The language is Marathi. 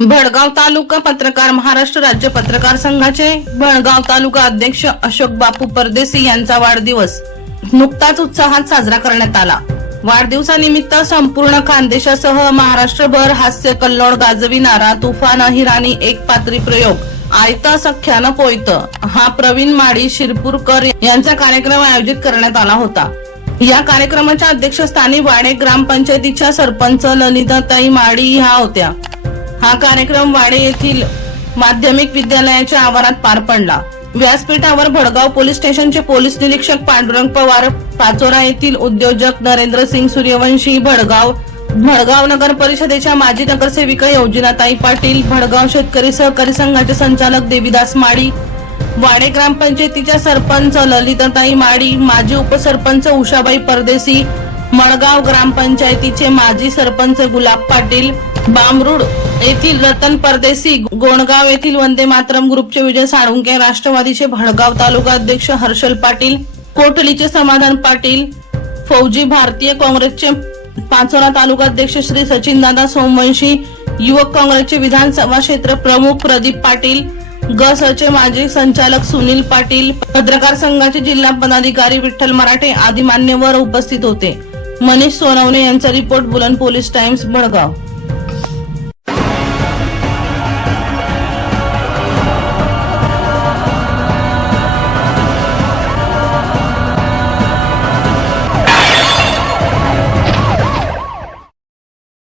भडगाव तालुका पत्रकार महाराष्ट्र राज्य पत्रकार संघाचे भडगाव तालुका अध्यक्ष अशोक बापू परदेसी यांचा वाढदिवस नुकताच उत्साहात साजरा करण्यात आला. वाढदिवसानिमित्त संपूर्ण खानदेशासह महाराष्ट्रभर हास्य कल्लोळ गाजविणारा तुफान अहिराणी एक पात्री प्रयोग आयता सख्यानं पोयत. हा प्रवीण माळी शिरपूरकर यांचा कार्यक्रम आयोजित करण्यात आला होता. या कार्यक्रमाच्या अध्यक्षस्थानी वाडे ग्रामपंचायतीच्या सरपंच ललिताताई माळी ह्या होत्या. हा कार्यक्रम वाडे येथील माध्यमिक विद्यालयाच्या आवारात पार पडला. व्यासपीठावर भडगाव पोलीस स्टेशनचे पोलीस निरीक्षक पांडुरंग पवार पाचोरा येथील उद्योजक नरेंद्र सिंग सूर्यवंशी भडगाव भडगाव नगर परिषदेच्या माजी नगरसेविका योजनाताई पाटील भडगाव शेतकरी सहकारी संघाचे संचालक देवीदास माडी वाडे ग्रामपंचायतीच्या सरपंच ललिताताई माडी माजी उपसरपंच उषाबाई परदेसी मळगाव ग्रामपंचायतीचे माजी सरपंच गुलाब पाटील बामरुड येथील रतन परदेसी गोणगाव येथील वंदे मातरम ग्रुपचे विजय साळुंके राष्ट्रवादीचे भडगाव तालुका अध्यक्ष हर्षल पाटील कोटलीचे समाधान पाटील फौजी भारतीय काँग्रेसचे पाचोरा तालुका अध्यक्ष श्री सचिन दादा सोमवंशी युवक काँग्रेसचे विधानसभा क्षेत्र प्रमुख प्रदीप पाटील ग सचे माजी संचालक सुनील पाटील पत्रकार संघाचे जिल्हा पदाधिकारी विठ्ठल मराठे आदी मान्यवर उपस्थित होते. मनीष सोनवणे यांचा रिपोर्ट बुलंद पोलीस टाइम्स भडगाव.